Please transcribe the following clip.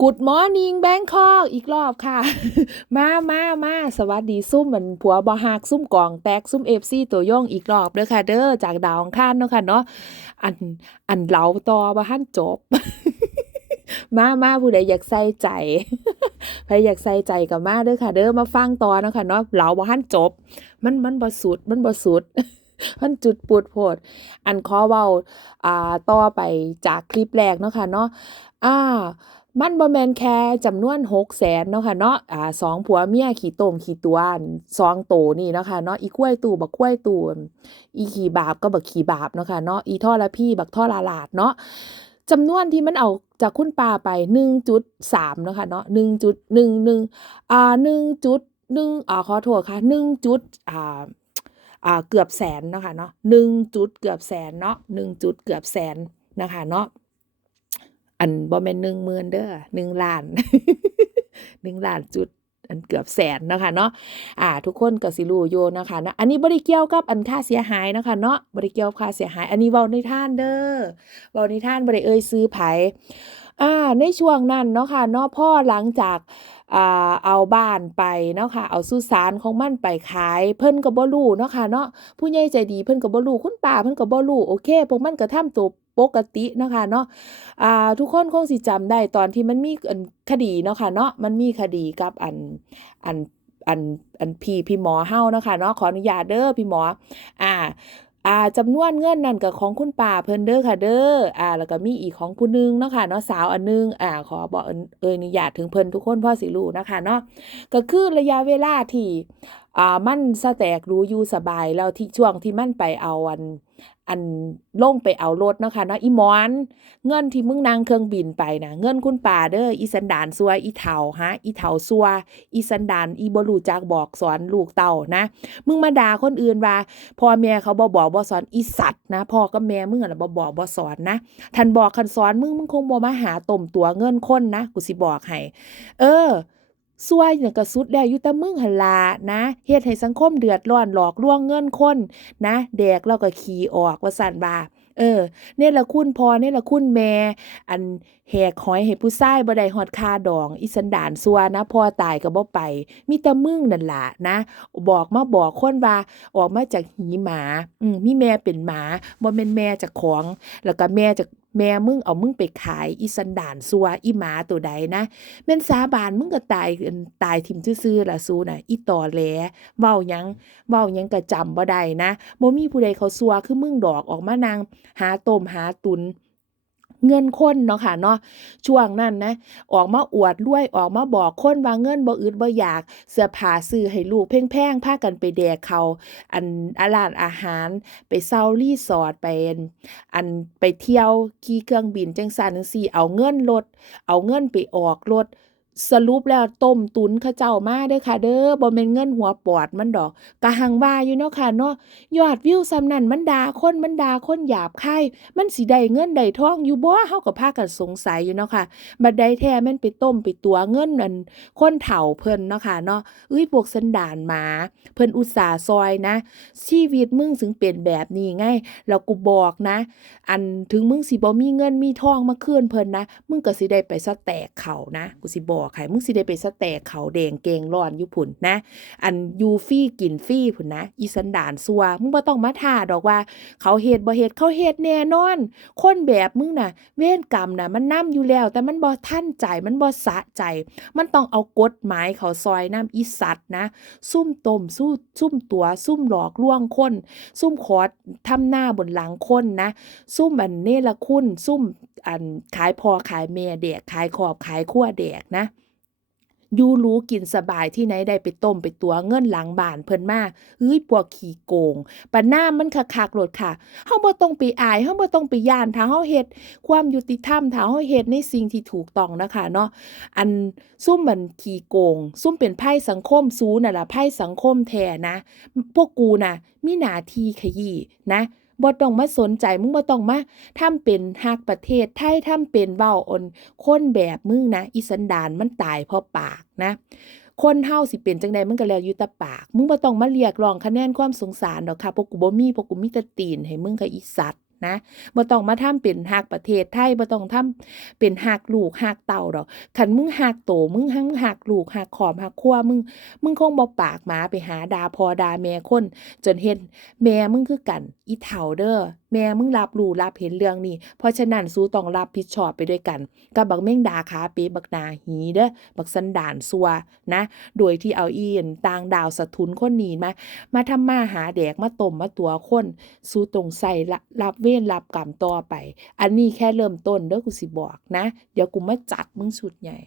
Good morning Bangkok อีกรอบค่ะ มามามาสวัสดีซุ่มเหมือนผัวบ่ฮักซุ่มกองแตกซุ่ม FC ตัวย่องอีกรอบเด้อค่ะ เด้อจากดาวองคารเนาะค่ะเนาะอันอันเหลาต่อบ่ทันจบ มามาผู้ใดอยากใส่ใจใครอยากใส่ใจก็มาเด้อค่ะ เด้อมาฟังต่อเนาะค่ะเนาะเหลาบ่ทันจบ มันมันบ่สุดมันบ่สุดมันจุดปูดโพด อันขอเว้าอ่าต่อไปจากคลิปแรกเนาะค่ะเนาะอ่า มันบ่แมนแค่จำนวน600,000เนาะค่ะเนาะอ่าสองผัวเมียขี้ต้มขี้ตวนสองโตนี่เนาะค่ะเนาะอีกล้วยตู่บักกล้วยตู่อีขี้บาปก็บักขี้บาปเนาะค่ะเนาะอีท่อละพี่บักท่อละหลาดเนาะจำนวนที่มันเอาจากคุณป้าไป1.3เนาะค่ะเนาะ1.11อ่า1.1อ่าขอโทษค่ะ1จุดอ่าอ่าเกือบแสนเนาะค่ะเนาะหนึ่งจุดเกือบแสนเนาะหนึ่งจุดเกือบแสนนะคะเนาะ อันบ่แม่นหนึ่งหมื่นเด้อหนึ่งล้านหนึ่งล้านจุดอันเกือบแสนนะคะเนาะ อ่า ทุกคนก็สิรู้อยู่นะคะนะ อันนี้บ่ได้เกี่ยวกับอันค่าเสียหายนะคะเนาะบ่ได้เกี่ยวค่าเสียหาย อันนี้เว้าในท่านเด้อเว้าในท่านบ่ได้เอ่ยซื้อไผอ่า ในช่วงนั้นเนาะค่ะเนาะพ่อหลังจากอ่าเอาบ้านไปเนาะค่ะ เอาสุสานของมันไปขาย เพิ่นก็บ่รู้เนาะค่ะเนาะ ผู้ใหญ่ใจดีเพิ่นก็บ่รู้คุณป้าเพิ่นก็บ่รู้โอเค พวกมันก็ทำตัว ปกติเนาะค่ะเนาะอ่าทุกคนคงสิจำได้ตอนที่มันมีคดีเนาะค่ะเนาะมันมีคดีกับอันอันอันอันพี่พี่หมอเฮาเนาะค่ะเนาะขออนุญาตเด้อพี่หมอ อ่าอ่าจำนวนเงินนั่นก็ของคุณป้าเพิ่นเด้อค่ะเด้ออ่าแล้วก็มีอีกของผู้หนึงเนาะค่ะเนาะสาวอันหนึงอ่าขอบอกเอ่ยอนุญาตถึงเพิ่นทุกคนพ่อสิรู้นะคะเนาะก็คือระยะเวลาที่ อ่ามันสแตกรู้อยู่สบายแล้วที่ช่วงที่มันไปเอาอันอันลงไปเอารถเนาะค่ะเนาะอีมอน เงินที่มึงนั่งเครื่องบินไปนะเงินคุณป้าเด้ออีสันดานซัวอีเฒ่าฮะอีเฒ่าซัวอีสันดานอีบรูจักบอกสอนลูกเต้านะ มึงมาด่าคนอื่นว่าพ่อแม่เขาบ่บอกบ่สอนอีสัตว์นะพ่อกับแม่มึงอะบ่บอกบ่สอนนะท่านบอกคันสอนมึงมึงคงบ่มาหาต้มตัวเงินคนนะกูสิบอกให้เออ ซวยเนี่ยก็สุดแล้อยู่แต่มึงหันล่ะนะเฮ็ดให้สังคมเดือดร้อนหลอกลวงเงินคนนะแดกแล้วก็ขี่ออกว่าซั่นว่าเออเนรคุณพอเนรคุณแม่อันแหกหอยให้ผู้ชายบ่ได้ฮอดคาดอง อีสันดานซัวนะพ่อตายก็บ่ไป มีแต่มึงนั่นล่ะนะ บอกมาบอกคนว่าออกมาจากหีหมา อืมมีแม่เป็นหมาบ่แม่นแม่จากของ แล้วก็แม่จาก แม่มึงเอามึงไปขายอีสันดานซัวอีหมาตัวใดนะแม่นสาบานมึงก็ตายตายทิมซื่อๆล่ะซูน่ะอีตอแหลเว้ายังเว้ายังก็จำบ่ได้นะบ่มีผู้ใดเขาซัวคือมึงดอกออกมานางหาต้มหาตุน เงินคนเนาะค่ะเนาะช่วงนั้นนะ ออกมาอวดรวยออกมาบอกคนว่าเงินบ่อึดบ่อยาก เสื้อผ้าซื้อให้ลูกแพงๆพากันไปแดกเขาอันอาร้านอาหาร ไปเซารีสอร์ทไปอันไปเที่ยวขี่เครื่องบินจังซั่นจังซี่เอาเงินลด เอาเงินไปออกรถ สรุปแล้วต้มตุนเขาเจ้ามาเด้อค่ะ เด้อบ่แม่นเงินหัวปอดมันดอกก็หังว่าอยู่เนาะค่ะเนาะยอดวิวสำนั้นมันดาคนมันดาคนหยาบคายมันสิได้เงินได้ทองอยู่บ่เฮาก็พากันสงสัยอยู่เนาะค่ะบัดใดแท้แม่นไปต้มไปตัวเงินนั่นคนเฒ่าเพิ่นเนาะค่ะเนาะเอ้ยพวกสันดานหมาเพิ่นอุตส่าห์ซอยนะ ชีวิตมึงถึงเป็นแบบนี้ไงแล้วกูบอกนะ อันถึงมึงสิบ่มีเงินมีทองมาคืนเพิ่นนะ มึงก็สิได้ไปสแตกเขานะกูสิบอกให้มึงสิได้ไปสแตกเขาแดงเกงร้อนอยู่พุ่นนะ อันยูฟรีกินฟรีพุ่นนะ อีสันดานซัวมึงบ่ต้องมาท่าดอกว่า เขาเฮ็ดบ่เฮ็ดเขาเฮ็ดแน่นอน คนแบบมึงน่ะ เวรกรรมน่ะมันนำอยู่แล้ว แต่มันบ่ทันใจมันบ่สะใจ มันต้องเอากฎหมายเขาซอยน้ำอีสัตว์นะ ซุ่มต้มสู้ซุ่มตัว ซุ่มหลอกลวงคน ซุ่มขอทำหน้าบนหลังคนนะ ซุ่มอันเนรคุณ ซุ่มอันขายพอขายแม่แดกขายขอบขายขั้วแดกนะ อยู่รู้กินสบายที่ไหนได้ไปต้มไปตัวเงินหลังบ้านเพิ่นมาเฮ้ยพวกขี้โกงปาหน้ามันคักๆโลดค่ะเฮาบ่ต้องไปอายเฮาบ่ต้องไปย่านถ้าเฮาเฮ็ดความยุติธรรมถ้าเฮาเฮ็ดในสิ่งที่ถูกต้องนะคะเนาะอันซุ่มมันขี้โกง ซุ่มเป็นไพ่สังคมซูนั่นล่ะไพ่สังคมแท้นะ พวกกูน่ะมีหน้าที่ขยี้นะ บ่ต้องมาสนใจมึงบ่ต้องมาทำเป็นฮักประเทศไทยทำเป็นเว้าออนคนแบบมึงนะอีสันดานมันตายเพราะปากนะ คนเฮาสิเป็นจังใดมันก็แล้วอยู่แต่ปาก มึงบ่ต้องมาเรียกร้องคะแนนความสงสารดอกค่ะพวกกูบ่มีพวกกูมีแต่ตีนให้มึงกับอีสัตว์ นะบ่ต้องมาทำเป็นฮักประเทศไทยบ่ต้องทำเป็นฮักลูกฮักเต้าดอกคันมึงฮักโตมึงหังฮักลูกฮักขอบฮักครัวมึงมึงคงบ่ปากหมาไปหาดาพอดาแม่คนจนเฮ็ดแม่มึงคือกันอีเฒ่าเด้อแม่มึงรับรู้รับเห็นเรื่องนี้ เพราะฉะนั้นสู้ต้องรับผิดชอบไปด้วยกัน กับบักเม่งดาขาเป๊ะบักนาหีเด้อบักสันดานซัวนะ โดยที่เอาอีนต่างดาวสะทุนคนนี้มามาทำมาหาแดกมาต้มมาตัวคนสู้ตรงใส่รับเวรรับกรรมต่อไป อันนี้แค่เริ่มต้นเด้อกูสิบอกนะ เดี๋ยวกูมาจัดมึงสุดใหญ่